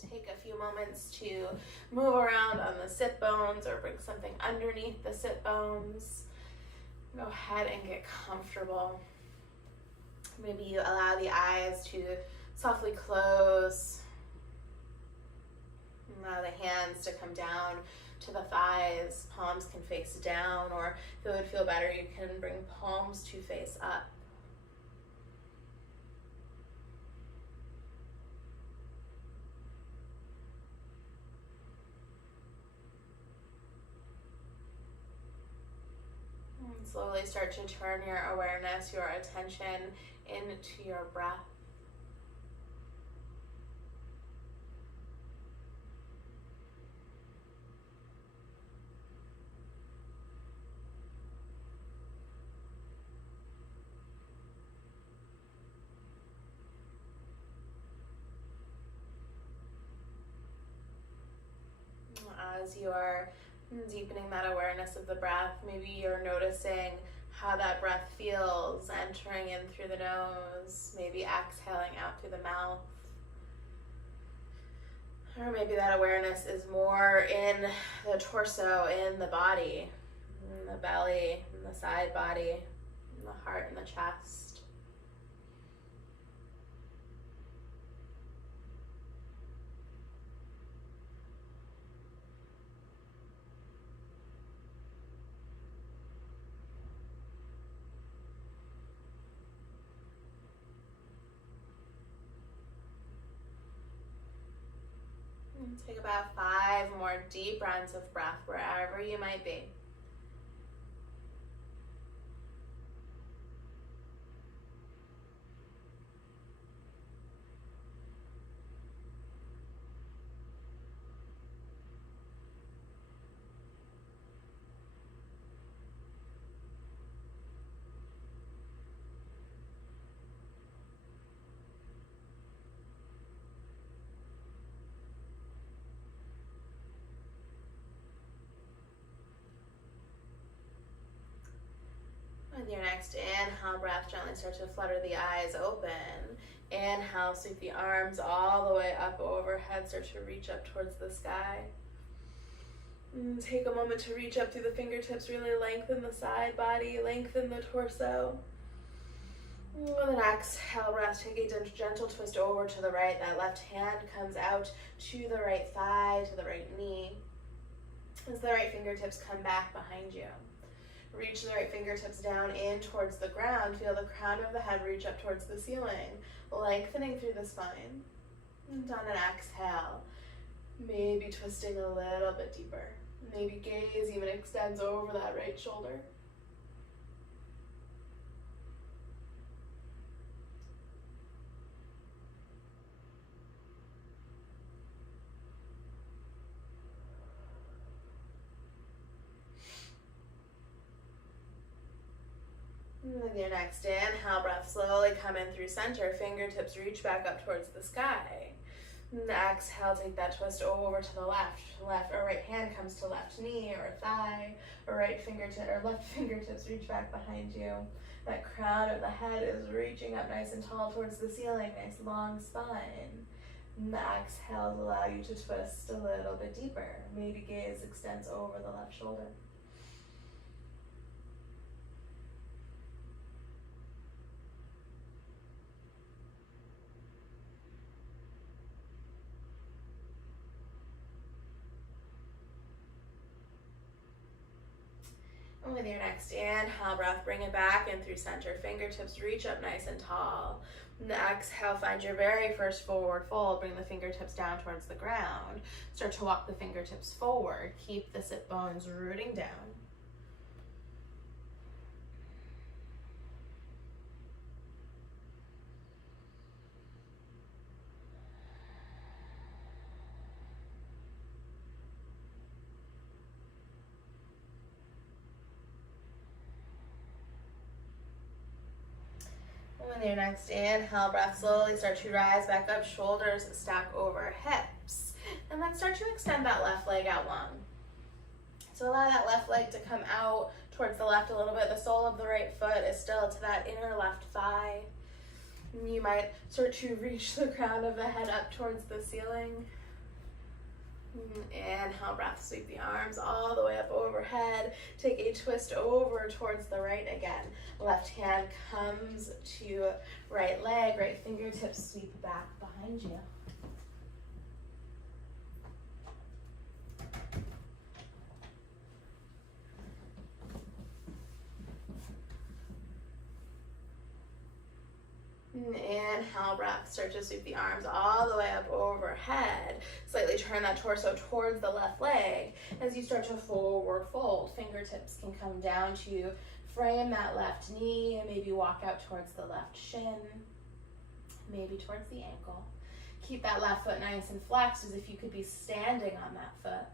take a few moments to move around on the sit bones or bring something underneath the sit bones. Go ahead and get comfortable. Maybe you allow the eyes to softly close. Allow the hands to come down to the thighs. Palms can face down, or if it would feel better, you can bring palms to face up. And slowly start to turn your awareness, your attention into your breath. As you are deepening that awareness of the breath, maybe you're noticing how that breath feels entering in through the nose, maybe exhaling out through the mouth. Or maybe that awareness is more in the torso, in the body, in the belly, in the side body, in the heart and the chest. Take about 5 more deep rounds of breath wherever you might be. With your next inhale breath, gently start to flutter the eyes open. Inhale, sweep the arms all the way up overhead, start to reach up towards the sky. And take a moment to reach up through the fingertips, really lengthen the side body, lengthen the torso. With an exhale breath, take a gentle twist over to the right. That left hand comes out to the right thigh, to the right knee. As the right fingertips come back behind you. Reach the right fingertips down in towards the ground. Feel the crown of the head reach up towards the ceiling, lengthening through the spine. And on an exhale, maybe twisting a little bit deeper. Maybe gaze even extends over that right shoulder. With your next inhale breath, slowly come in through center. Fingertips reach back up towards the sky. And exhale, take that twist over to the left. Left or right hand comes to left knee or thigh. Or right fingertip or left fingertips reach back behind you. That crown of the head is reaching up nice and tall towards the ceiling. Nice long spine. And the exhales allow you to twist a little bit deeper. Maybe gaze extends over the left shoulder. And with your next inhale breath, bring it back in through center. Fingertips reach up nice and tall. And the exhale, find your very first forward fold. Bring the fingertips down towards the ground. Start to walk the fingertips forward. Keep the sit bones rooting down. With your next inhale breath, slowly start to rise back up, shoulders stack over hips. And then start to extend that left leg out long. So allow that left leg to come out towards the left a little bit. The sole of the right foot is still to that inner left thigh. And you might start to reach the crown of the head up towards the ceiling. Inhale, breath, sweep the arms all the way up overhead. Take a twist over towards the right again. Left hand comes to right leg, right fingertips sweep back behind you. Inhale, breath, start to sweep the arms all the way up overhead. Slightly turn that torso towards the left leg. As you start to forward fold, fingertips can come down to frame that left knee, maybe walk out towards the left shin, maybe towards the ankle. Keep that left foot nice and flexed as if you could be standing on that foot.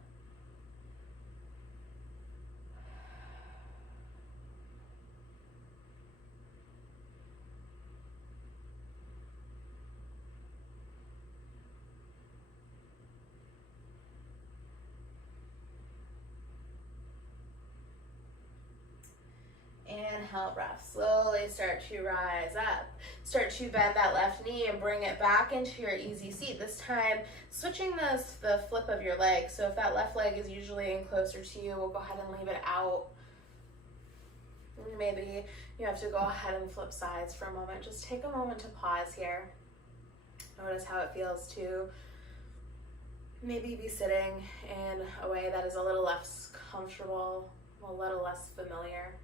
Inhale, breath, slowly start to rise up. Start to bend that left knee and bring it back into your easy seat. This time, switching the flip of your leg. So if that left leg is usually in closer to you, we'll go ahead and leave it out. Maybe you have to go ahead and flip sides for a moment. Just take a moment to pause here. Notice how it feels to maybe be sitting in a way that is a little less comfortable, a little less familiar.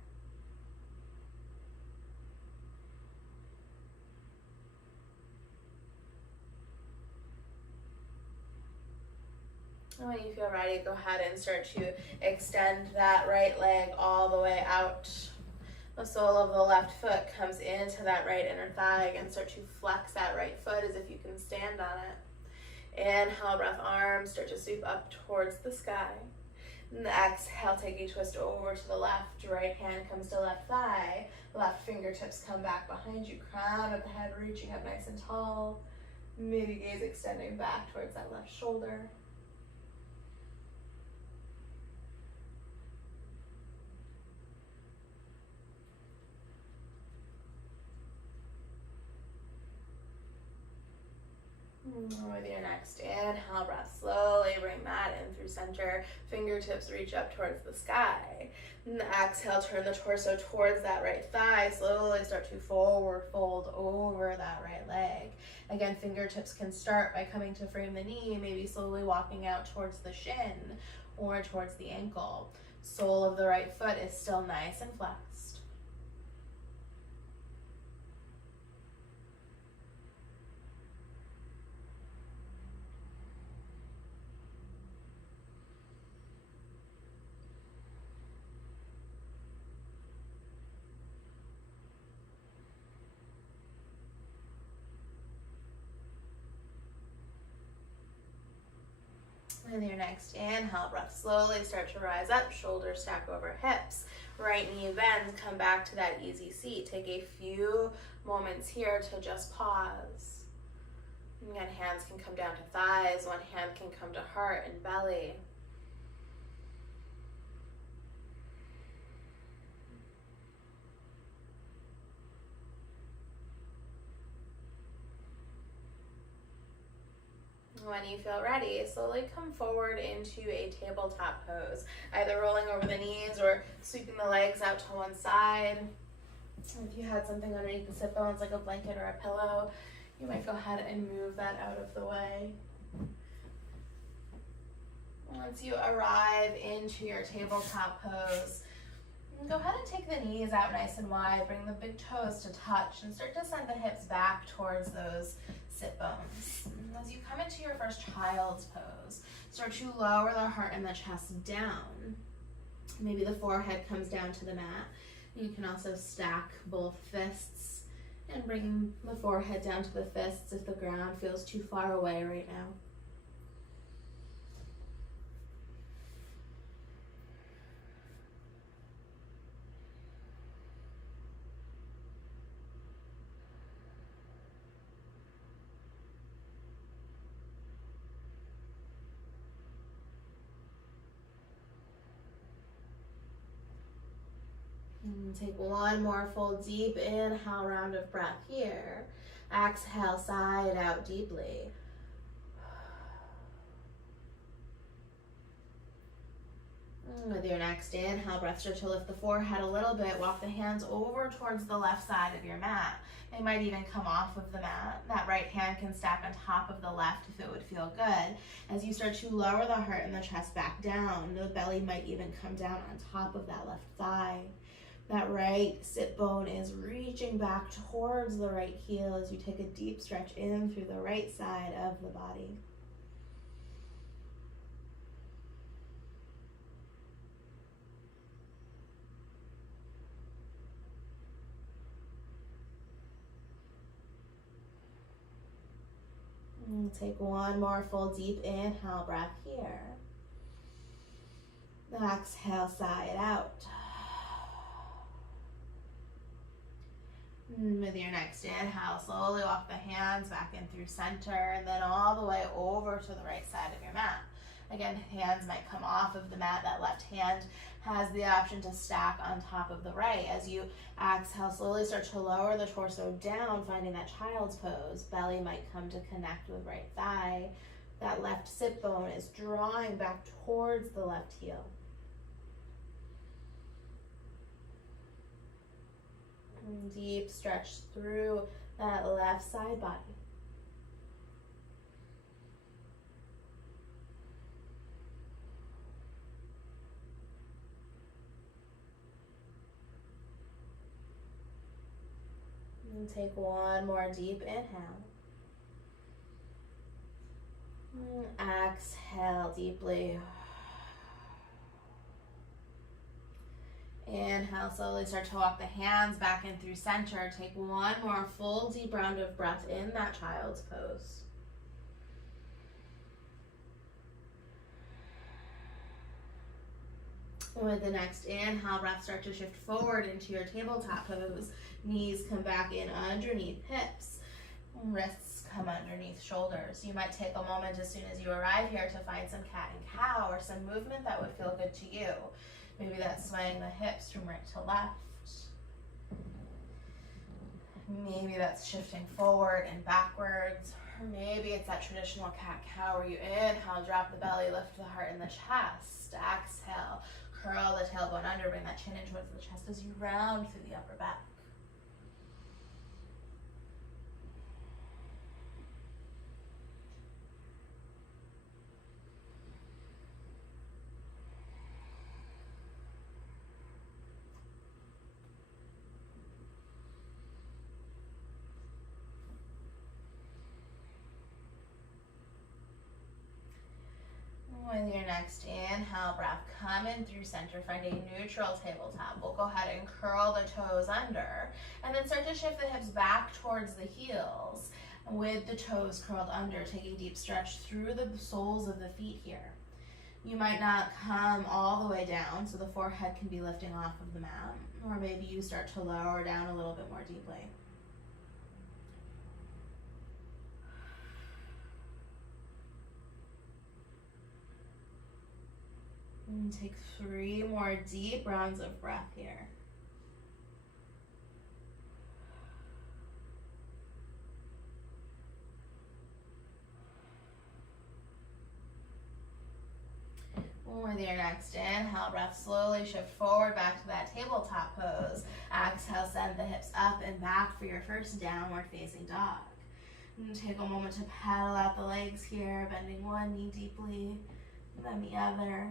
When you feel ready, go ahead and start to extend that right leg all the way out. The sole of the left foot comes into that right inner thigh and start to flex that right foot as if you can stand on it. Inhale, breath, arms start to sweep up towards the sky. And exhale, take a twist over to the left. Right hand comes to left thigh. Left fingertips come back behind you. Crown of the head reaching up nice and tall. Maybe gaze extending back towards that left shoulder. With your next inhale, breath, slowly bring that in through center. Fingertips reach up towards the sky. And exhale, turn the torso towards that right thigh. Slowly start to forward fold over that right leg. Again, fingertips can start by coming to frame the knee, maybe slowly walking out towards the shin or towards the ankle. Sole of the right foot is still nice and flexed. With your next inhale, breath, slowly start to rise up, shoulders stack over hips. Right knee bends, come back to that easy seat. Take a few moments here to just pause. Again, hands can come down to thighs, one hand can come to heart and belly. When you feel ready, slowly come forward into a tabletop pose, either rolling over the knees or sweeping the legs out to one side. If you had something underneath the sit bones like a blanket or a pillow, you might go ahead and move that out of the way. Once you arrive into your tabletop pose, go ahead and take the knees out nice and wide, bring the big toes to touch, and start to send the hips back towards those sit bones. As you come into your first child's pose, start to lower the heart and the chest down. Maybe the forehead comes down to the mat. You can also stack both fists and bring the forehead down to the fists if the ground feels too far away right now. And take one more full deep inhale round of breath here. Exhale, side out deeply. With your next inhale breath, start to lift the forehead a little bit. Walk the hands over towards the left side of your mat. They might even come off of the mat. That right hand can stack on top of the left if it would feel good. As you start to lower the heart and the chest back down, the belly might even come down on top of that left thigh. That right sit bone is reaching back towards the right heel as you take a deep stretch in through the right side of the body. And take one more full deep inhale breath here. Exhale, sigh it out. With your next inhale, slowly walk the hands back in through center and then all the way over to the right side of your mat. Again, hands might come off of the mat. That left hand has the option to stack on top of the right. As you exhale, slowly start to lower the torso down, finding that child's pose. Belly might come to connect with right thigh. That left sit bone is drawing back towards the left heel. Deep stretch through that left side body. And take one more deep inhale. Exhale deeply. Inhale, slowly start to walk the hands back in through center. Take one more full deep round of breath in that child's pose. And with the next inhale breath, start to shift forward into your tabletop pose. Knees come back in underneath hips. Wrists come underneath shoulders. You might take a moment as soon as you arrive here to find some cat and cow or some movement that would feel good to you. Maybe that's swaying the hips from right to left. Maybe that's shifting forward and backwards. Or maybe it's that traditional cat-cow where you inhale, drop the belly, lift the heart and the chest. Exhale, curl the tailbone under, bring that chin in towards the chest as you round through the upper back. With your next inhale breath, come in through center, find a neutral tabletop. We'll go ahead and curl the toes under, and then start to shift the hips back towards the heels. With the toes curled under, take a deep stretch through the soles of the feet here. You might not come all the way down, so the forehead can be lifting off of the mat, or maybe you start to lower down a little bit more deeply. And take 3 more deep rounds of breath here. With your next inhale breath, slowly shift forward back to that tabletop pose. Exhale, send the hips up and back for your first downward facing dog. And take a moment to paddle out the legs here, bending one knee deeply, then the other.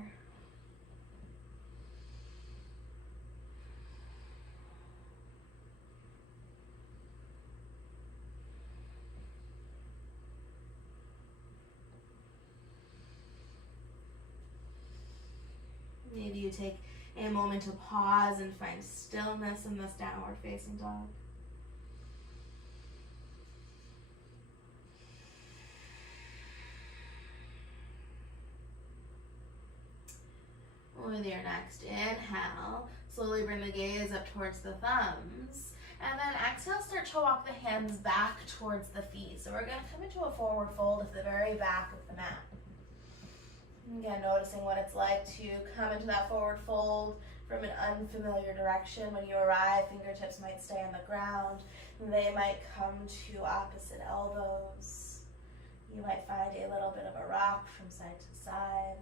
Maybe you take a moment to pause and find stillness in this downward facing dog. With your next inhale, slowly bring the gaze up towards the thumbs. And then exhale, start to walk the hands back towards the feet. So we're going to come into a forward fold at the very back of the mat. Again, noticing what it's like to come into that forward fold from an unfamiliar direction. When you arrive, fingertips might stay on the ground. They might come to opposite elbows. You might find a little bit of a rock from side to side.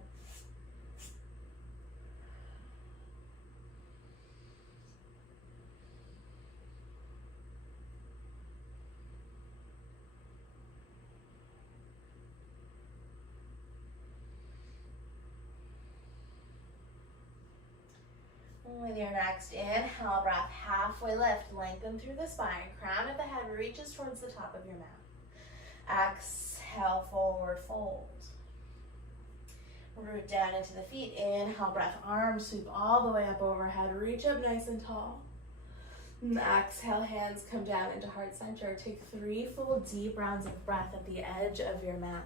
With your next inhale breath, halfway lift, lengthen through the spine, crown of the head reaches towards the top of your mat. Exhale, forward fold. Root down into the feet, inhale breath, arms sweep all the way up overhead, reach up nice and tall. And exhale, hands come down into heart center. Take 3 full deep rounds of breath at the edge of your mat.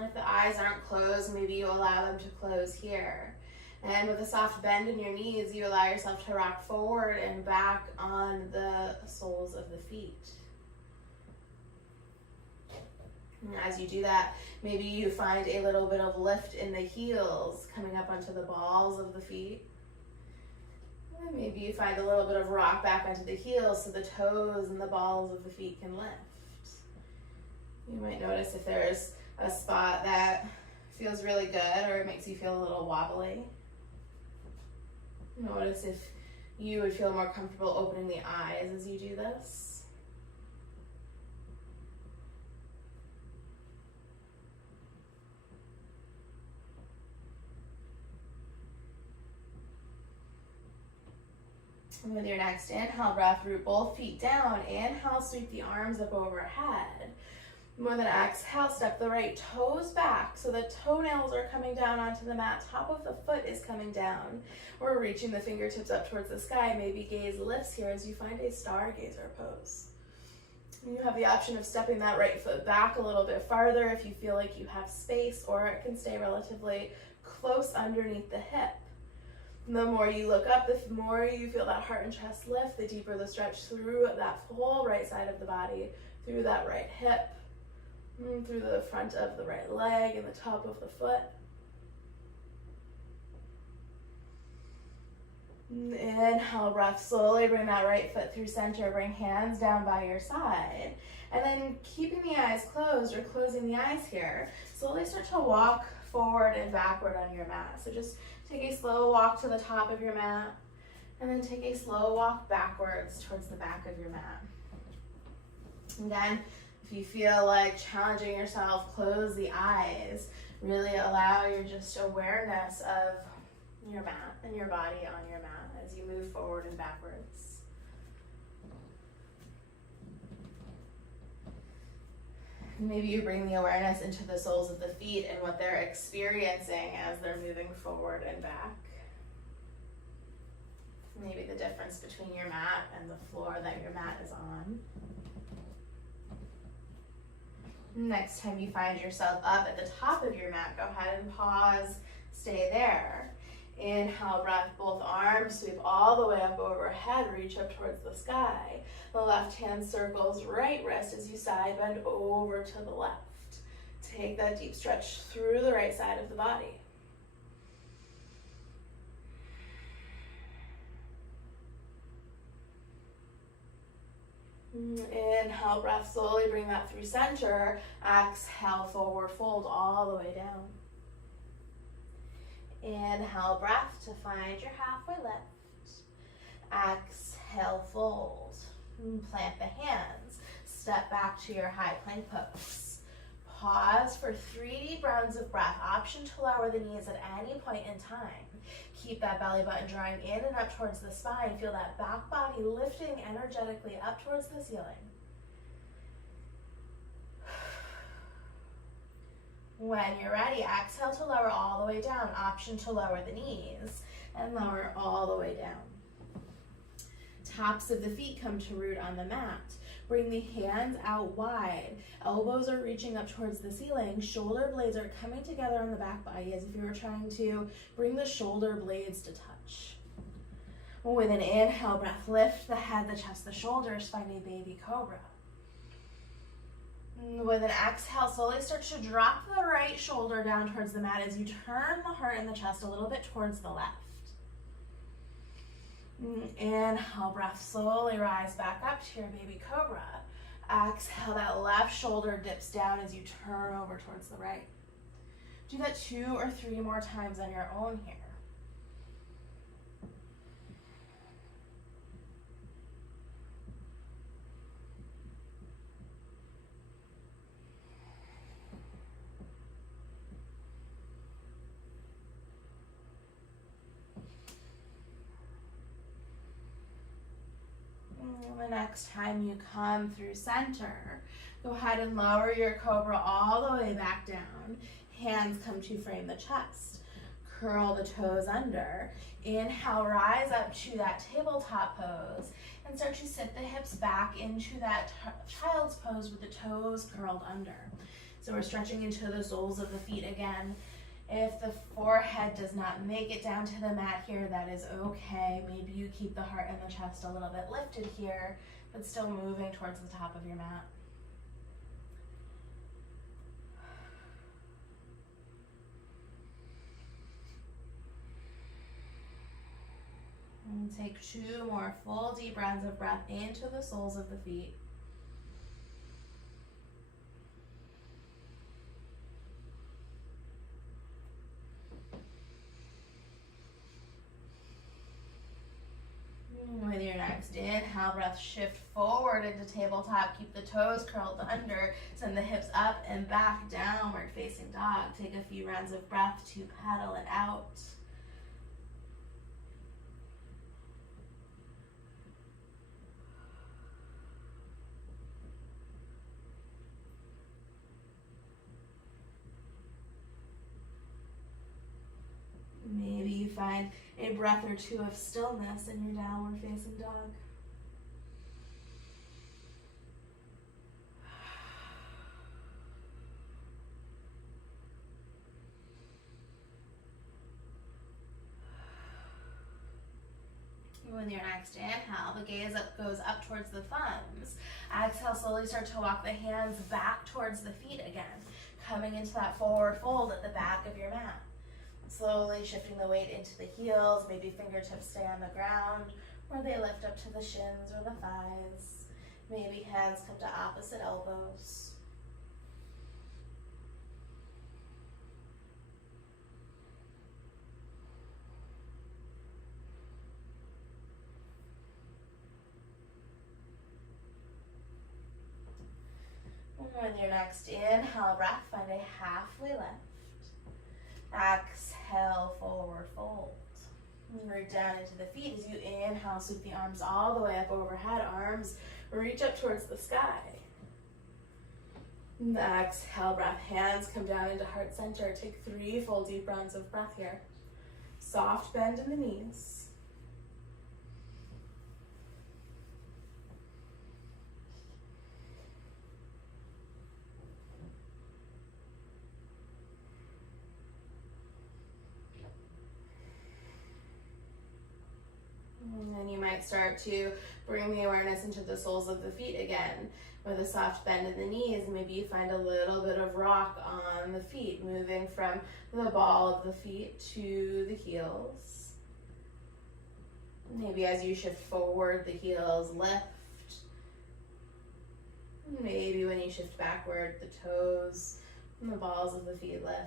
If the eyes aren't closed, maybe you allow them to close here. And with a soft bend in your knees, you allow yourself to rock forward and back on the soles of the feet. And as you do that, maybe you find a little bit of lift in the heels coming up onto the balls of the feet. And maybe you find a little bit of rock back onto the heels so the toes and the balls of the feet can lift. You might notice if there's a spot that feels really good or it makes you feel a little wobbly. Notice if you would feel more comfortable opening the eyes as you do this. And with your next inhale breath, root both feet down. Inhale, sweep the arms up overhead. With an exhale, step the right toes back so the toenails are coming down onto the mat. Top of the foot is coming down. We're reaching the fingertips up towards the sky. Maybe gaze lifts here as you find a stargazer pose. You have the option of stepping that right foot back a little bit farther if you feel like you have space, or it can stay relatively close underneath the hip. The more you look up, the more you feel that heart and chest lift, the deeper the stretch through that whole right side of the body, through that right hip, through the front of the right leg and the top of the foot. Inhale, breath, slowly bring that right foot through center, bring hands down by your side. And then keeping the eyes closed or closing the eyes here, slowly start to walk forward and backward on your mat. So just take a slow walk to the top of your mat, and then take a slow walk backwards towards the back of your mat. And then, if you feel like challenging yourself, close the eyes. Really allow your just awareness of your mat and your body on your mat as you move forward and backwards. Maybe you bring the awareness into the soles of the feet and what they're experiencing as they're moving forward and back. Maybe the difference between your mat and the floor that your mat is on. Next time you find yourself up at the top of your mat, go ahead and pause, stay there. Inhale, breath, both arms sweep all the way up overhead, reach up towards the sky. The left hand circles right wrist as you side bend over to the left. Take that deep stretch through the right side of the body. Inhale, breath, slowly bring that through center. Exhale, forward fold all the way down. Inhale, breath to find your halfway lift. Exhale, fold. Plant the hands. Step back to your high plank pose. Pause for 3 deep rounds of breath. Option to lower the knees at any point in time. Keep that belly button drawing in and up towards the spine. Feel that back body lifting energetically up towards the ceiling. When you're ready, exhale to lower all the way down. Option to lower the knees and lower all the way down. Tops of the feet come to root on the mat. Bring the hands out wide. Elbows are reaching up towards the ceiling. Shoulder blades are coming together on the back body as if you were trying to bring the shoulder blades to touch. With an inhale breath, lift the head, the chest, the shoulders. Find a baby cobra. With an exhale, slowly start to drop the right shoulder down towards the mat as you turn the heart and the chest a little bit towards the left. Inhale, breath, slowly rise back up to your baby cobra. Exhale, that left shoulder dips down as you turn over towards the right. Do that 2 or 3 more times on your own here. The next time you come through center, go ahead and lower your cobra all the way back down. Hands come to frame the chest. Curl the toes under. Inhale, rise up to that tabletop pose and start to sit the hips back into that child's pose with the toes curled under. So we're stretching into the soles of the feet again. If the forehead does not make it down to the mat here, that is okay. Maybe you keep the heart and the chest a little bit lifted here, but still moving towards the top of your mat. And take 2 more full deep rounds of breath into the soles of the feet. With your next inhale, breath shift forward into tabletop. Keep the toes curled under. Send the hips up and back, downward facing dog. Take a few rounds of breath to pedal it out. Maybe you find a breath or 2 of stillness in your downward facing dog. With your next inhale, the gaze goes up towards the thumbs. Exhale, slowly start to walk the hands back towards the feet again, coming into that forward fold at the back of your mat. Slowly shifting the weight into the heels, maybe fingertips stay on the ground, or they lift up to the shins or the thighs. Maybe hands come to opposite elbows. With your next inhale breath, find a halfway lift. Exhale, forward fold. Root down into the feet as you inhale, sweep the arms all the way up overhead. Arms reach up towards the sky. And exhale, breath, hands come down into heart center. Take 3 full deep rounds of breath here. Soft bend in the knees. And then you might start to bring the awareness into the soles of the feet again with a soft bend in the knees. Maybe you find a little bit of rock on the feet, moving from the ball of the feet to the heels. Maybe as you shift forward, the heels lift. Maybe when you shift backward, the toes and the balls of the feet lift.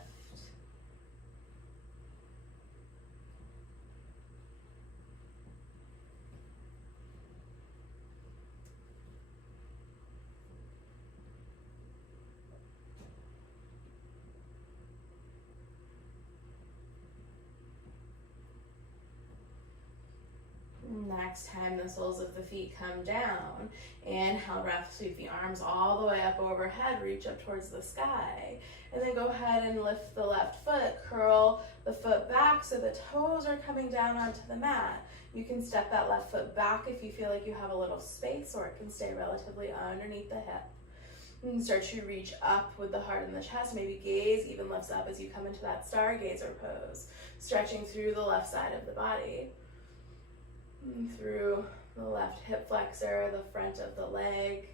Next time the soles of the feet come down, inhale, breath, sweep the arms all the way up overhead, reach up towards the sky, and then go ahead and lift the left foot, curl the foot back so the toes are coming down onto the mat. You can step that left foot back if you feel like you have a little space, or it can stay relatively underneath the hip. And start to reach up with the heart and the chest. Maybe gaze even lifts up as you come into that stargazer pose, stretching through the left side of the body. Through the left hip flexor, the front of the leg,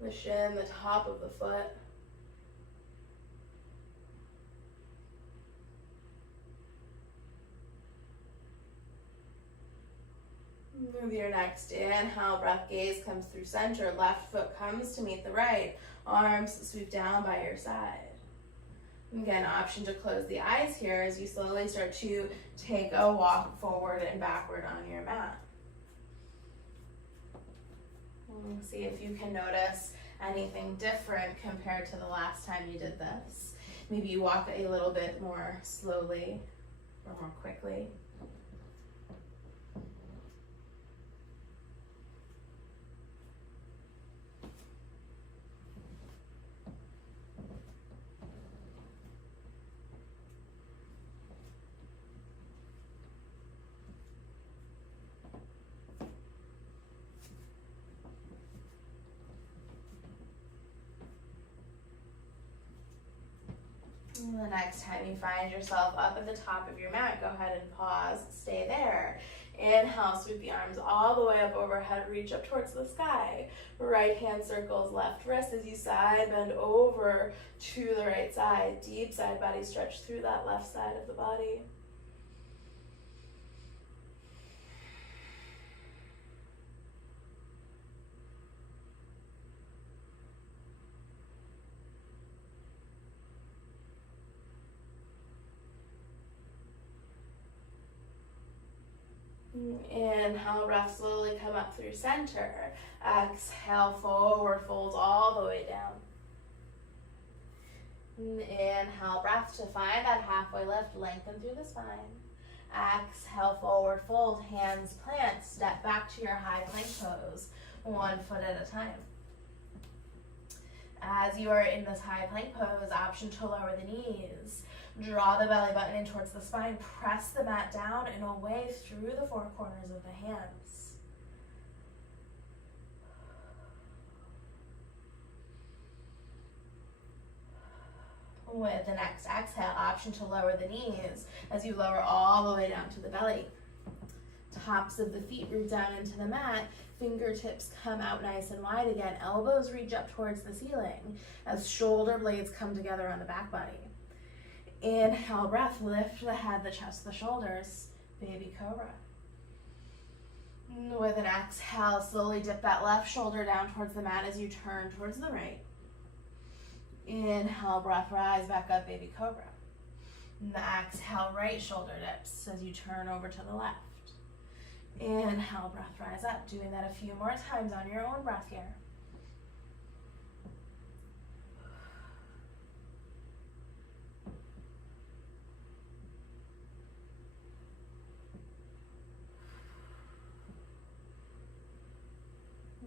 the shin, the top of the foot. With your next inhale, breath, gaze comes through center, left foot comes to meet the right, arms sweep down by your side. Again, option to close the eyes here as you slowly start to take a walk forward and backward on your mat. And see if you can notice anything different compared to the last time you did this. Maybe you walk a little bit more slowly or more quickly. The next time you find yourself up at the top of your mat, go ahead and pause, stay there. Inhale, sweep the arms all the way up overhead, reach up towards the sky. Right hand circles left wrist as you side bend over to the right side. Deep side body stretch through that left side of the body. Inhale, breath slowly come up through center. Exhale, forward fold all the way down. Inhale, breath to find that halfway lift, lengthen through the spine. Exhale, forward fold, hands plant, step back to your high plank pose, 1 foot at a time. As you are in this high plank pose, option to lower the knees. Draw the belly button in towards the spine, press the mat down and away through the four corners of the hands. With the next exhale, option to lower the knees as you lower all the way down to the belly. Tops of the feet root down into the mat, fingertips come out nice and wide again, elbows reach up towards the ceiling as shoulder blades come together on the back body. Inhale, breath, lift the head, the chest, the shoulders, baby cobra. With an exhale, slowly dip that left shoulder down towards the mat as you turn towards the right. Inhale, breath, rise back up, baby cobra. And the exhale, right shoulder dips as you turn over to the left. Inhale, breath, rise up. Doing that a few more times on your own breath here.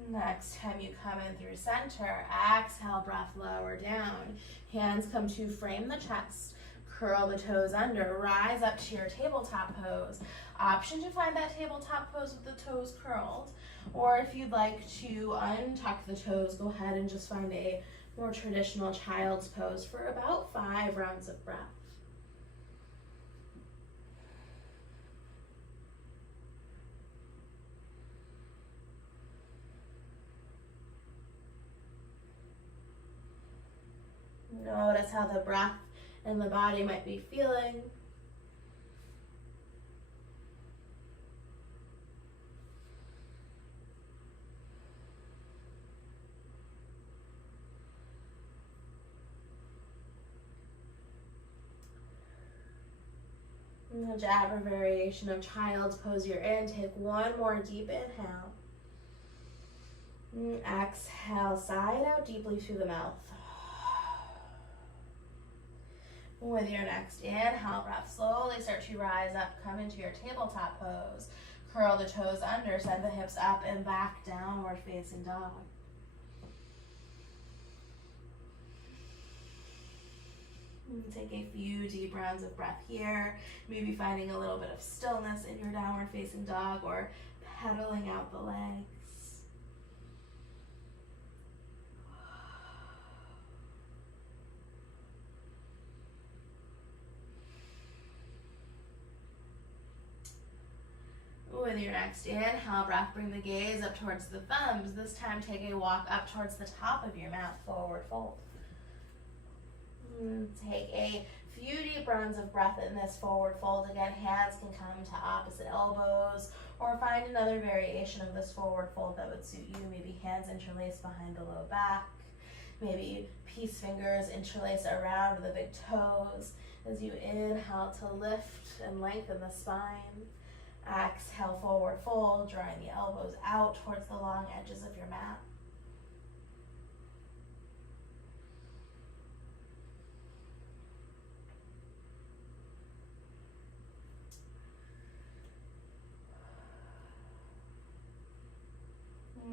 Next time you come in through center, exhale, breath, lower down. Hands come to frame the chest. Curl the toes under, rise up to your tabletop pose. Option to find that tabletop pose with the toes curled. Or if you'd like to untuck the toes, go ahead and just find a more traditional child's pose for about 5 rounds of breath. Notice how the breath and the body might be feeling. Whichever variation of child's pose you're in, take one more deep inhale. Exhale, side out deeply through the mouth. With your next inhale, breath, slowly start to rise up, come into your tabletop pose. Curl the toes under, send the hips up and back, downward facing dog. Take a few deep rounds of breath here, maybe finding a little bit of stillness in your downward facing dog or pedaling out the legs. With your next inhale, breath, bring the gaze up towards the thumbs. This time take a walk up towards the top of your mat, forward fold. Take a few deep rounds of breath in this forward fold. Again, hands can come to opposite elbows or find another variation of this forward fold that would suit you. Maybe hands interlace behind the low back. Maybe peace fingers interlace around the big toes as you inhale to lift and lengthen the spine. Exhale, forward fold, drawing the elbows out towards the long edges of your mat.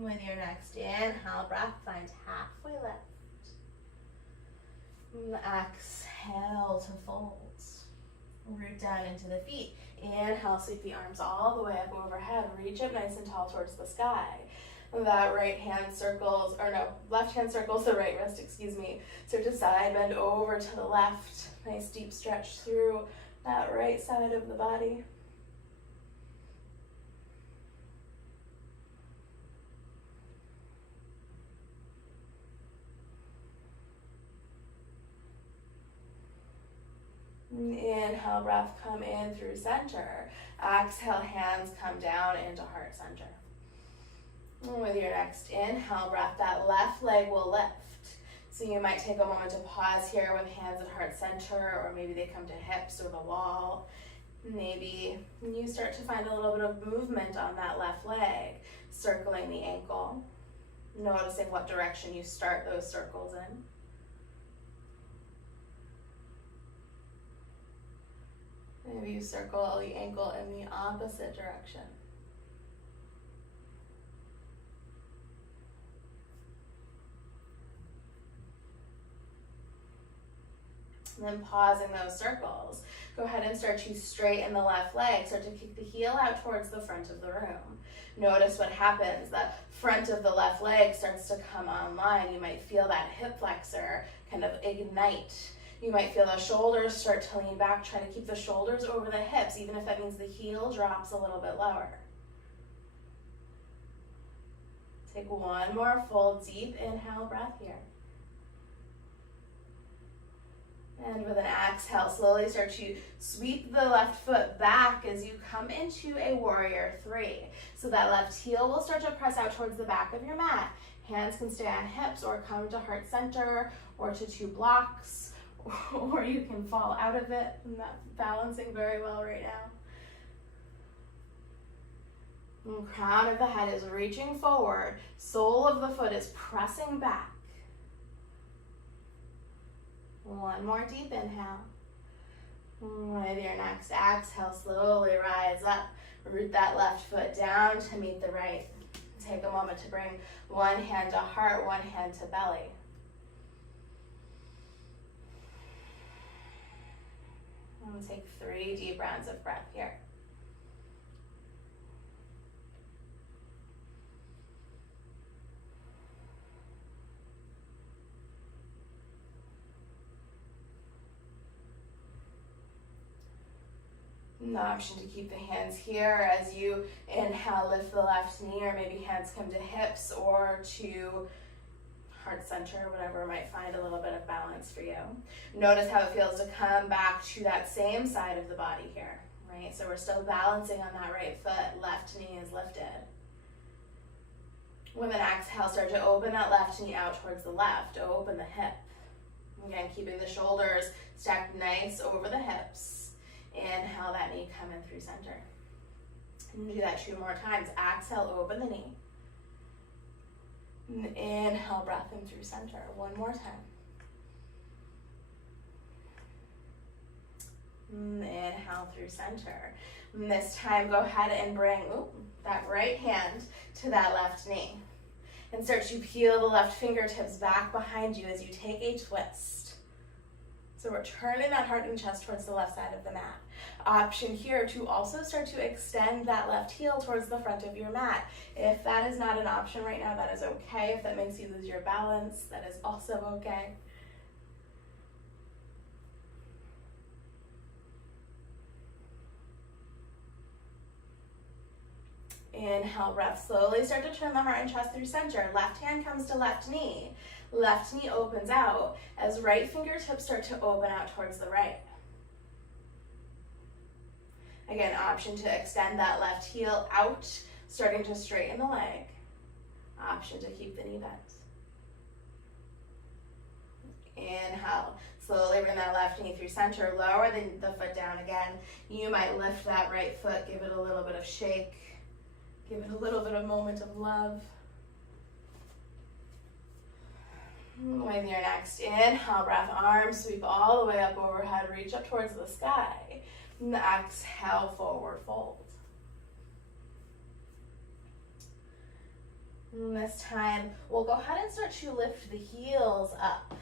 With your next inhale, breath, find halfway lift. Exhale to fold. Root down into the feet. Inhale, sweep the arms all the way up overhead. Reach up nice and tall towards the sky. That right hand circles, or no, left hand circles the right wrist, excuse me. Start to side bend over to the left. Nice deep stretch through that right side of the body. Inhale, breath, come in through center. Exhale, hands come down into heart center. And with your next inhale breath, that left leg will lift. So you might take a moment to pause here with hands at heart center, or maybe they come to hips or the wall. Maybe you start to find a little bit of movement on that left leg, circling the ankle, noticing what direction you start those circles in. Maybe you circle the ankle in the opposite direction. And then pausing those circles, go ahead and start to straighten the left leg. Start to kick the heel out towards the front of the room. Notice what happens. The front of the left leg starts to come online. You might feel that hip flexor kind of ignite. You might feel the shoulders start to lean back. Try to keep the shoulders over the hips, even if that means the heel drops a little bit lower. Take one more full deep inhale breath here. And with an exhale, slowly start to sweep the left foot back as you come into a warrior three. So that left heel will start to press out towards the back of your mat. Hands can stay on hips or come to heart center or to two blocks, or you can fall out of it. I'm not balancing very well right now. And crown of the head is reaching forward. Sole of the foot is pressing back. One more deep inhale. With your next exhale, slowly rise up. Root that left foot down to meet the right. Take a moment to bring one hand to heart, one hand to belly. And take 3 deep rounds of breath here. An option to keep the hands here as you inhale, lift the left knee, or maybe hands come to hips or to heart center, whatever might find a little bit of balance for you. Notice how it feels to come back to that same side of the body here, right? So we're still balancing on that right foot, left knee is lifted. With an exhale, start to open that left knee out towards the left, open the hip. Again, keeping the shoulders stacked nice over the hips. Inhale that knee, come in through center. And do that 2 more times. Exhale, open the knee. And inhale, breath in through center. 1 more time. And inhale through center. And this time, go ahead and bring that right hand to that left knee. And start to peel the left fingertips back behind you as you take a twist. So we're turning that heart and chest towards the left side of the mat. Option here to also start to extend that left heel towards the front of your mat. If that is not an option right now, that is okay. If that makes you lose your balance, that is also okay. Inhale, breath. Slowly start to turn the heart and chest through center. Left hand comes to left knee. Left knee opens out as right fingertips start to open out towards the right. Again, option to extend that left heel out, starting to straighten the leg. Option to keep the knee bent. Inhale, slowly bring that left knee through center, lower the foot down again. You might lift that right foot, give it a little bit of shake, give it a little bit of moment of love. With your next inhale breath, arms sweep all the way up overhead, reach up towards the sky. And exhale, forward fold. And this time, we'll go ahead and start to lift the heels up.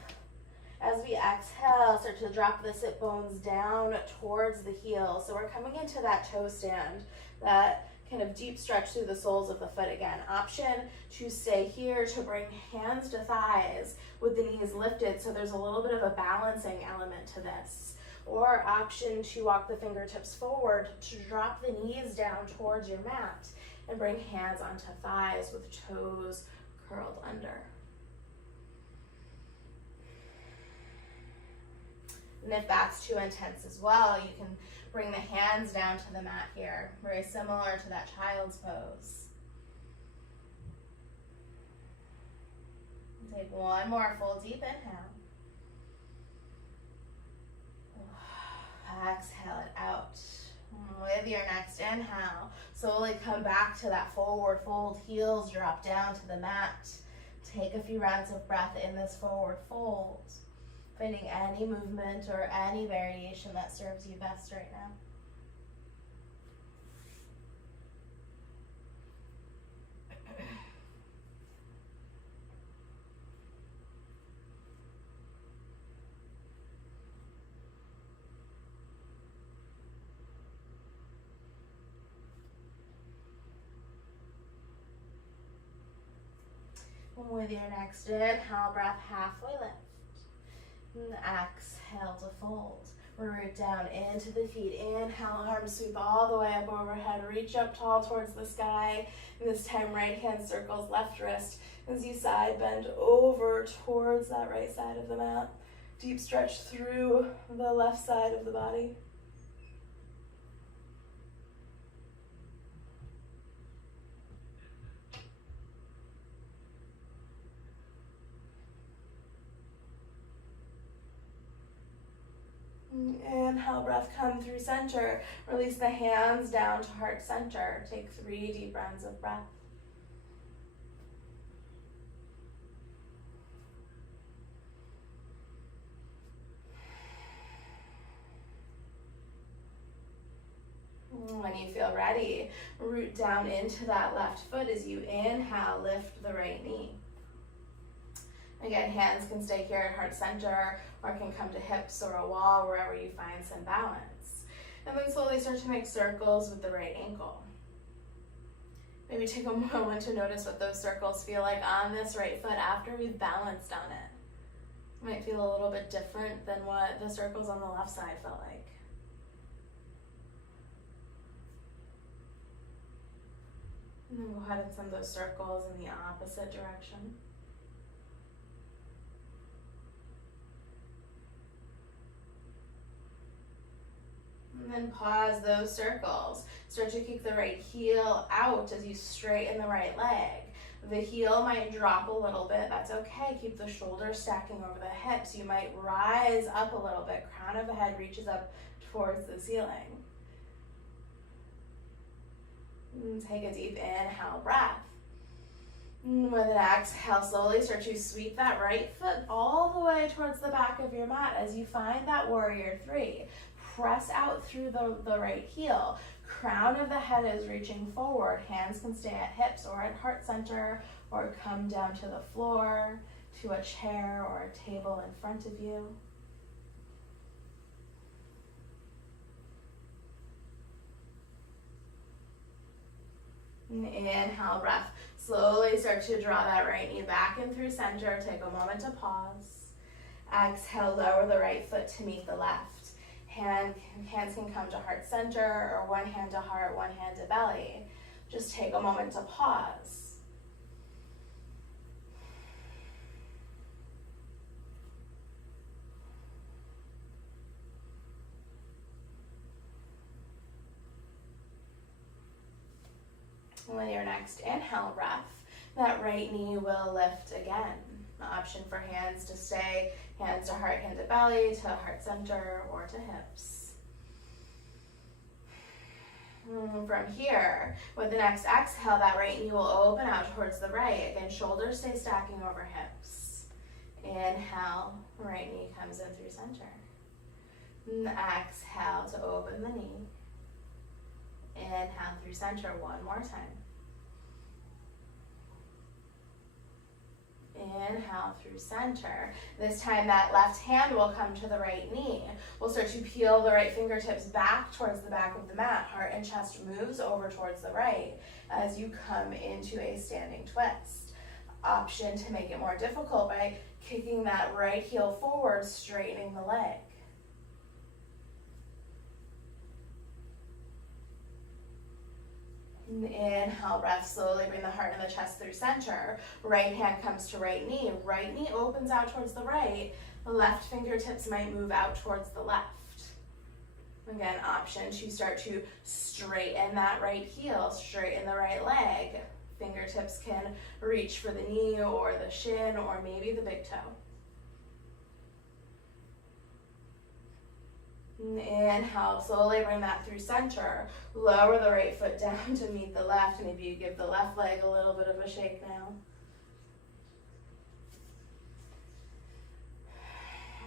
As we exhale, start to drop the sit bones down towards the heel. So we're coming into that toe stand, that kind of deep stretch through the soles of the foot again. Option to stay here, to bring hands to thighs with the knees lifted, so there's a little bit of a balancing element to this. Or option to walk the fingertips forward, to drop the knees down towards your mat and bring hands onto thighs with toes curled under. And if that's too intense as well, you can bring the hands down to the mat here, very similar to that child's pose. Take one more full deep inhale. Exhale it out. With your next inhale, slowly come back to that forward fold. Heels drop down to the mat. Take a few rounds of breath in this forward fold, finding any movement or any variation that serves you best right now. With your next inhale, breath halfway lift. And exhale to fold. Root down into the feet. Inhale, arms sweep all the way up overhead. Reach up tall towards the sky. And this time, right hand circles left wrist as you side bend over towards that right side of the mat. Deep stretch through the left side of the body. Inhale, breath, come through center. Release the hands down to heart center. Take 3 deep rounds of breath. When you feel ready, root down into that left foot as you inhale, lift the right knee. Again, hands can stay here at heart center or can come to hips or a wall, wherever you find some balance. And then slowly start to make circles with the right ankle. Maybe take a moment to notice what those circles feel like on this right foot after we've balanced on it. It might feel a little bit different than what the circles on the left side felt like. And then go ahead and send those circles in the opposite direction. And then pause those circles. Start to kick the right heel out as you straighten the right leg. The heel might drop a little bit. That's okay. Keep the shoulders stacking over the hips. You might rise up a little bit. Crown of the head reaches up towards the ceiling. And take a deep inhale, breath. And with an exhale, slowly start to sweep that right foot all the way towards the back of your mat as you find that warrior 3. Press out through the right heel. Crown of the head is reaching forward. Hands can stay at hips or at heart center or come down to the floor, to a chair or a table in front of you. And inhale, breath. Slowly start to draw that right knee back in through center. Take a moment to pause. Exhale, lower the right foot to meet the left. Hands can come to heart center or one hand to heart, one hand to belly. Just take a moment to pause. With your next inhale breath, that right knee will lift again. An option for hands to stay, hands to heart, hand to belly, to heart center, or to hips. From here, with the next exhale, that right knee will open out towards the right. Again, shoulders stay stacking over hips. Inhale, right knee comes in through center. And exhale to open the knee. Inhale through center one more time. Inhale through center. This time that left hand will come to the right knee. We'll start to peel the right fingertips back towards the back of the mat. Heart and chest moves over towards the right as you come into a standing twist. Option to make it more difficult by kicking that right heel forward, straightening the leg. Inhale, breath, slowly bring the heart and the chest through center. Right hand comes to right knee opens out towards the right. The left fingertips might move out towards the left. Again, option to start to straighten that right heel, straighten the right leg. Fingertips can reach for the knee or the shin or maybe the big toe. Inhale, slowly bring that through center. Lower the right foot down to meet the left. Maybe you give the left leg a little bit of a shake now.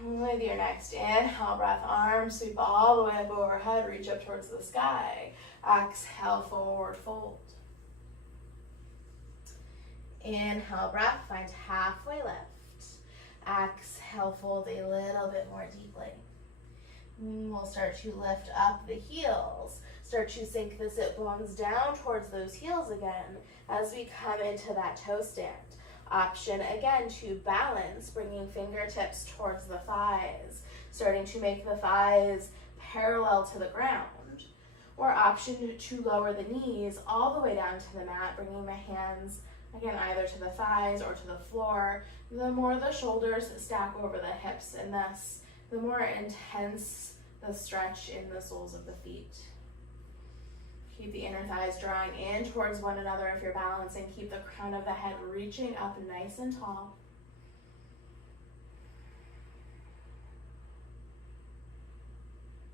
With your next inhale, breath, arms sweep all the way up overhead, reach up towards the sky. Exhale, forward fold. Inhale, breath, find halfway lift. Exhale, fold a little bit more deeply. We'll start to lift up the heels. Start to sink the sit bones down towards those heels again as we come into that toe stand. Option again to balance, bringing fingertips towards the thighs, starting to make the thighs parallel to the ground. Or option to lower the knees all the way down to the mat, bringing the hands again either to the thighs or to the floor. The more the shoulders stack over the hips, and thus the more intense the stretch in the soles of the feet. Keep the inner thighs drawing in towards one another if you're balancing. Keep the crown of the head reaching up nice and tall.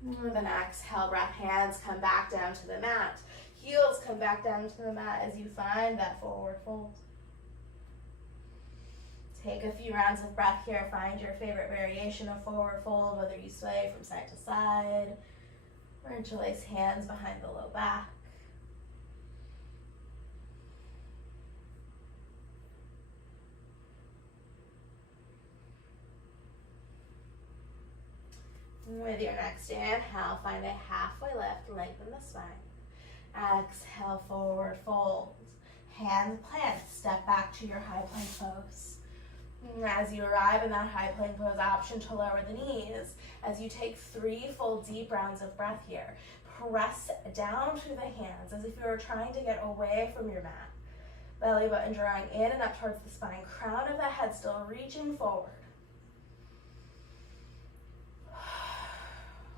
With an exhale, breath, hands come back down to the mat. Heels come back down to the mat as you find that forward fold. Take a few rounds of breath here. Find your favorite variation of forward fold, whether you sway from side to side or interlace hands behind the low back. With your next inhale, find a halfway lift, lengthen the spine. Exhale, forward fold. Hands plant, step back to your high plank pose. As you arrive in that high plank pose, option to lower the knees as you take 3 full deep rounds of breath here. Press down through the hands as if you were trying to get away from your mat. Belly button drawing in and up towards the spine. Crown of the head still reaching forward.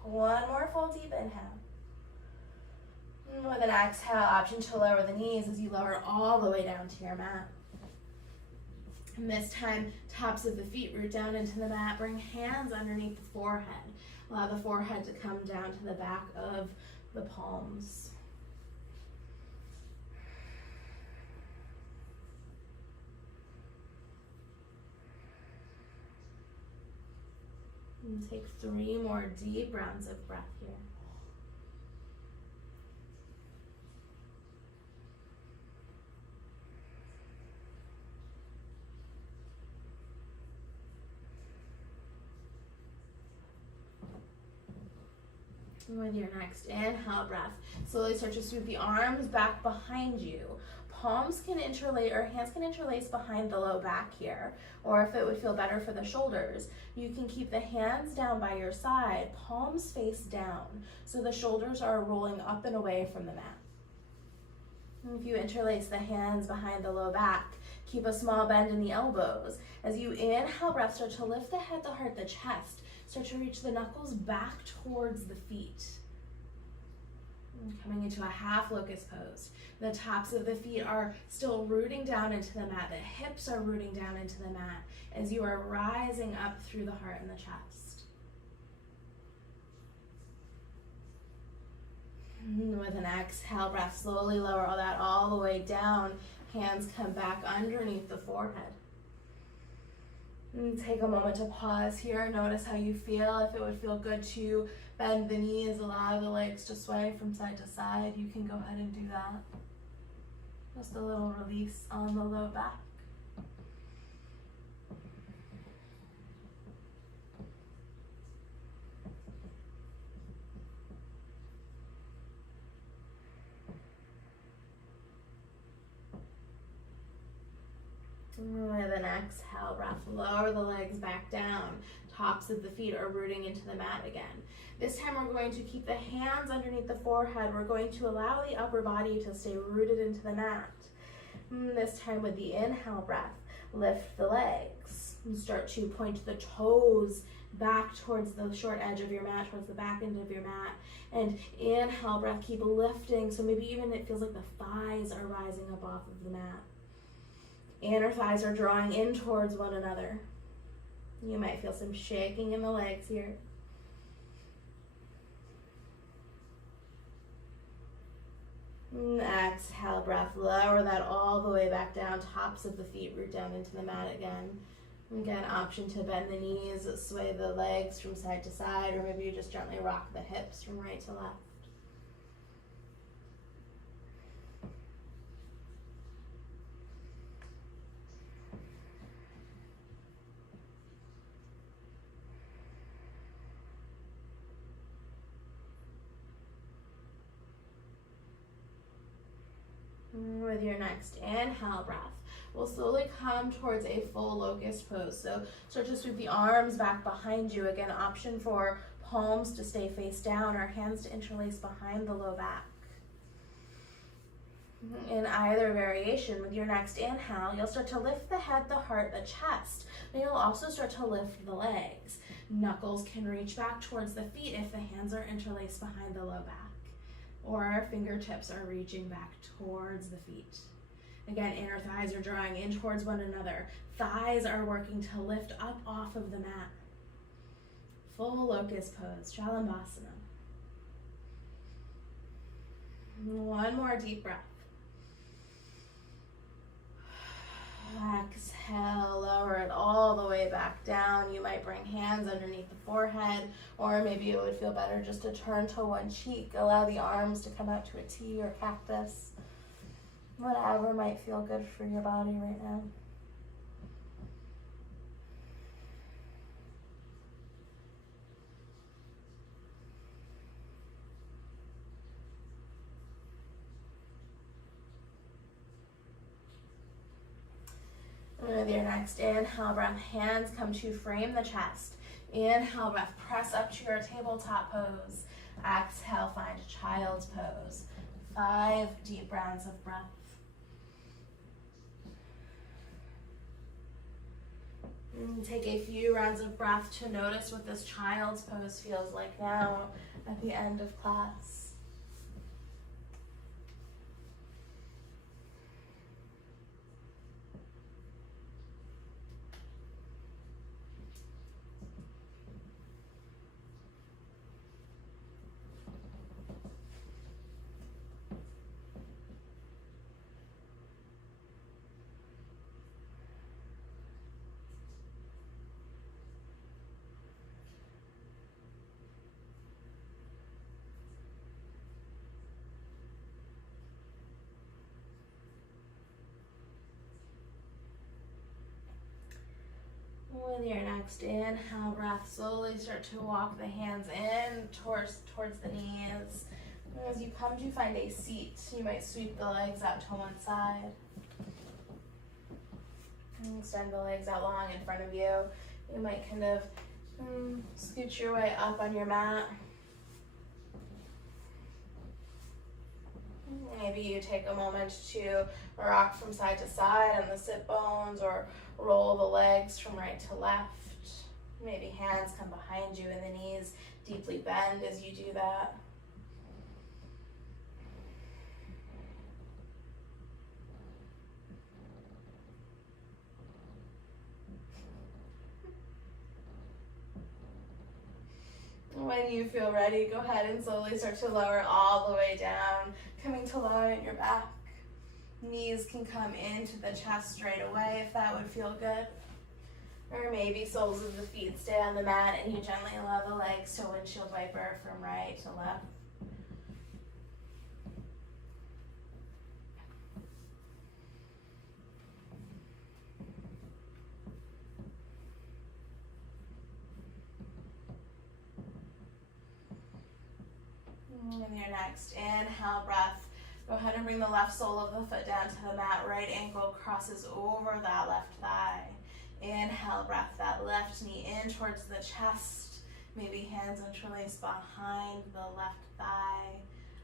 One more full deep inhale. With an exhale, option to lower the knees as you lower all the way down to your mat. And this time, tops of the feet root down into the mat. Bring hands underneath the forehead. Allow the forehead to come down to the back of the palms. And take 3 more deep rounds of breath here. With your next inhale, breath, slowly start to sweep the arms back behind you. Palms can interlace, or hands can interlace behind the low back here. Or if it would feel better for the shoulders, you can keep the hands down by your side, palms face down, so the shoulders are rolling up and away from the mat. And if you interlace the hands behind the low back, keep a small bend in the elbows. As you inhale, breath, start to lift the head, the heart, the chest. Start to reach the knuckles back towards the feet. And coming into a half locust pose. The tops of the feet are still rooting down into the mat. The hips are rooting down into the mat as you are rising up through the heart and the chest. And with an exhale, breath, slowly lower all that all the way down. Hands come back underneath the forehead. And take a moment to pause here. Notice how you feel. If it would feel good to bend the knees, allow the legs to sway from side to side, you can go ahead and do that. Just a little release on the low back. With an exhale breath, lower the legs back down. Tops of the feet are rooting into the mat again. This time we're going to keep the hands underneath the forehead. We're going to allow the upper body to stay rooted into the mat. This time with the inhale breath, lift the legs and start to point the toes back towards the short edge of your mat, towards the back end of your mat. And inhale breath, keep lifting. So maybe even it feels like the thighs are rising up off of the mat. Inner thighs are drawing in towards one another. You might feel some shaking in the legs here. Exhale breath, lower that all the way back down. Tops of the feet root down into the mat again. Again, option to bend the knees, sway the legs from side to side, or maybe you just gently rock the hips from right to left. With your next inhale breath, we'll slowly come towards a full locust pose. So start to sweep the arms back behind you. Again, option for palms to stay face down or hands to interlace behind the low back. In either variation, with your next inhale, you'll start to lift the head, the heart, the chest. Then you'll also start to lift the legs. Knuckles can reach back towards the feet if the hands are interlaced behind the low back, or our fingertips are reaching back towards the feet. Again, inner thighs are drawing in towards one another. Thighs are working to lift up off of the mat. Full locust pose, Chalandasana. One more deep breath. Exhale, lower it all the way back down. You might bring hands underneath the forehead, or maybe it would feel better just to turn to one cheek. Allow the arms to come out to a T or cactus. Whatever might feel good for your body right now. With your next inhale breath, hands come to frame the chest. Inhale breath, press up to your tabletop pose. Exhale, find child's pose. 5 deep rounds of breath. Take a few rounds of breath to notice what this child's pose feels like now at the end of class. With your next inhale breath, slowly start to walk the hands in towards the knees. As you come to find a seat, you might sweep the legs out to one side. Extend the legs out long in front of you. You might kind of scoot your way up on your mat. Maybe you take a moment to rock from side to side on the sit bones, or roll the legs from right to left. Maybe hands come behind you and the knees deeply bend as you do that. When you feel ready, go ahead and slowly start to lower all the way down, coming to lie on your back. Knees can come into the chest straight away if that would feel good. Or maybe soles of the feet stay on the mat and you gently allow the legs to windshield wiper from right to left. With your next inhale breath, Go ahead and bring the left sole of the foot down to the mat. Right ankle crosses over that left thigh. Inhale, breath that left knee in towards the chest. Maybe hands interlace behind the left thigh.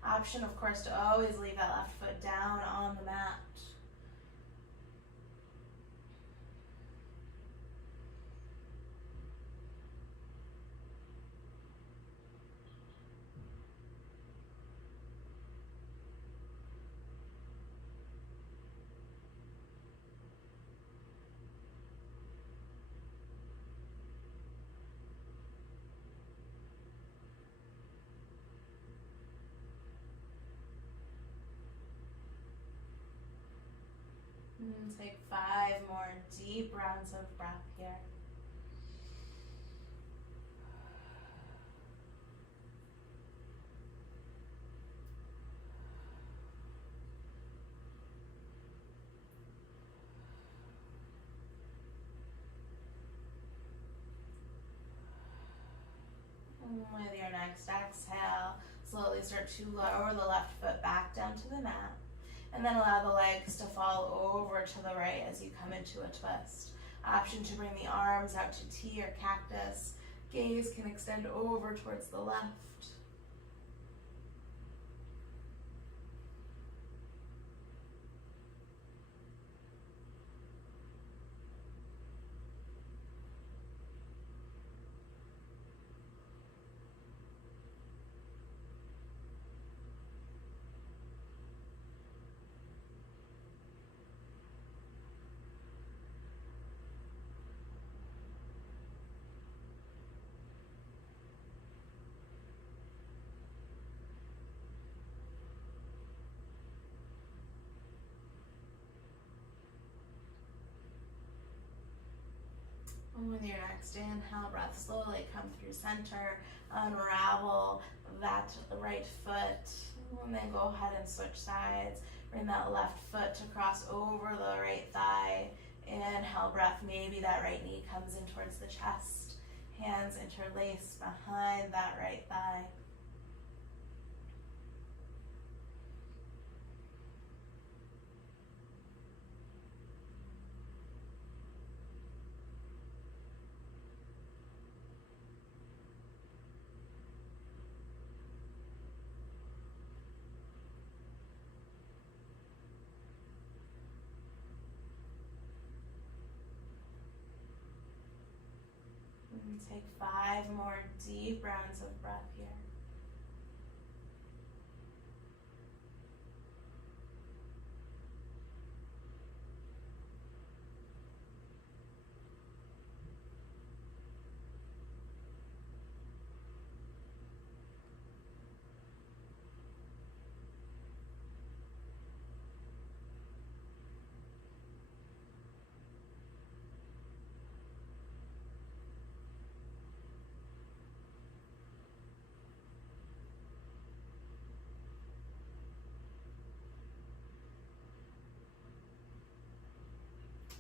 Option, of course, to always leave that left foot down on the mat. And take 5 more deep rounds of breath here. And with your next exhale, slowly start to lower the left foot back down to the mat. And then allow the legs to fall over to the right as you come into a twist. Option to bring the arms out to T or cactus. Gaze can extend over towards the left. And with your next inhale, breath slowly come through center, unravel that right foot, and then go ahead and switch sides. Bring that left foot to cross over the right thigh. Inhale, breath, maybe that right knee comes in towards the chest. Hands interlace behind that right thigh. And take 5 more deep rounds of breath here.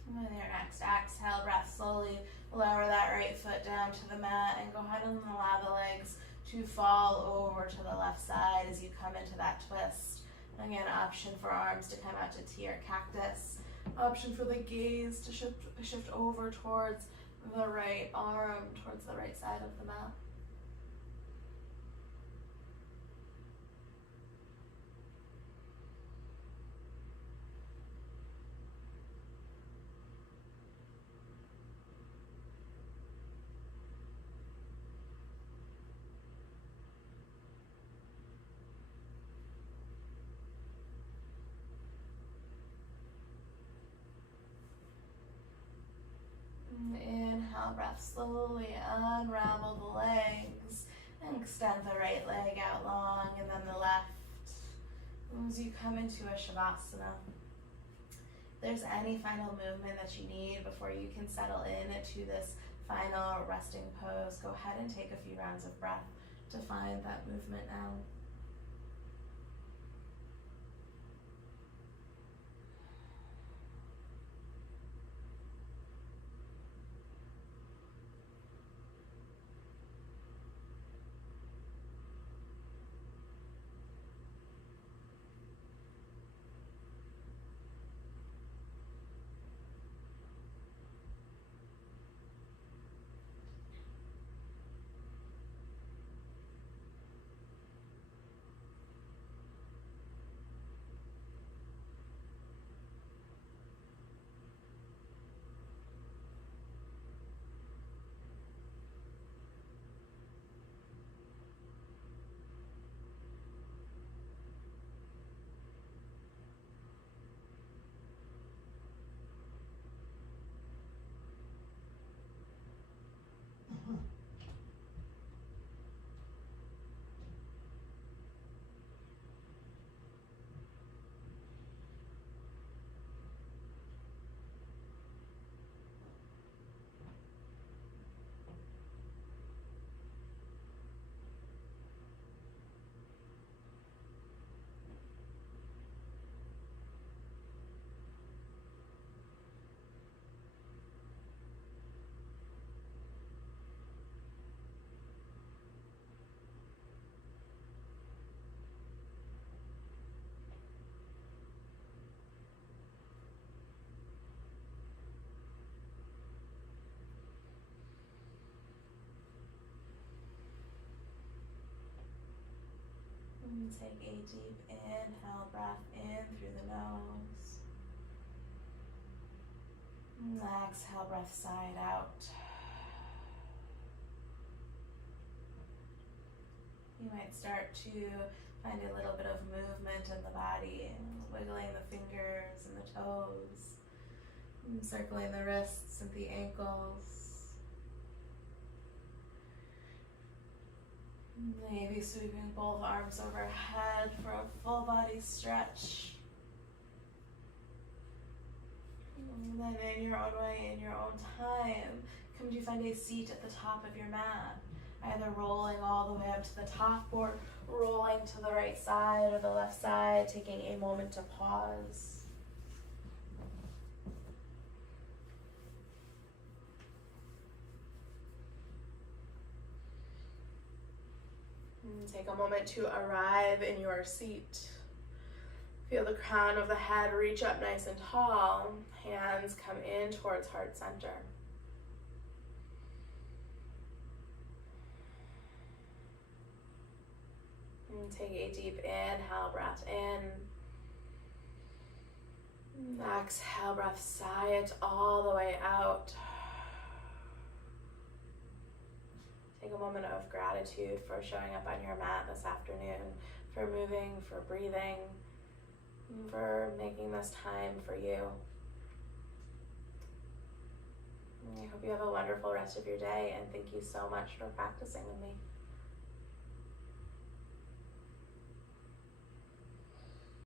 And with your next exhale, breath slowly lower that right foot down to the mat and go ahead and allow the legs to fall over to the left side as you come into that twist. Again, option for arms to come out to T or cactus. Option for the gaze to shift over towards the right arm, towards the right side of the mat. Inhale, breath slowly unravel the legs and extend the right leg out long and then the left. As you come into a Shavasana, if there's any final movement that you need before you can settle into this final resting pose, go ahead and take a few rounds of breath to find that movement now. Take a deep inhale breath in through the nose. Exhale breath side out. You might start to find a little bit of movement in the body, wiggling the fingers and the toes, circling the wrists and the ankles. Maybe sweeping both arms overhead for a full body stretch. And then in your own way, in your own time, come to find a seat at the top of your mat, either rolling all the way up to the top or rolling to the right side or the left side, taking a moment to pause. And take a moment to arrive in your seat. Feel the crown of the head reach up nice and tall. Hands come in towards heart center. And take a deep inhale, breath in. Exhale, breath sigh it all the way out. Take a moment of gratitude for showing up on your mat this afternoon, for moving, for breathing, for making this time for you. I hope you have a wonderful rest of your day, and thank you so much for practicing with me.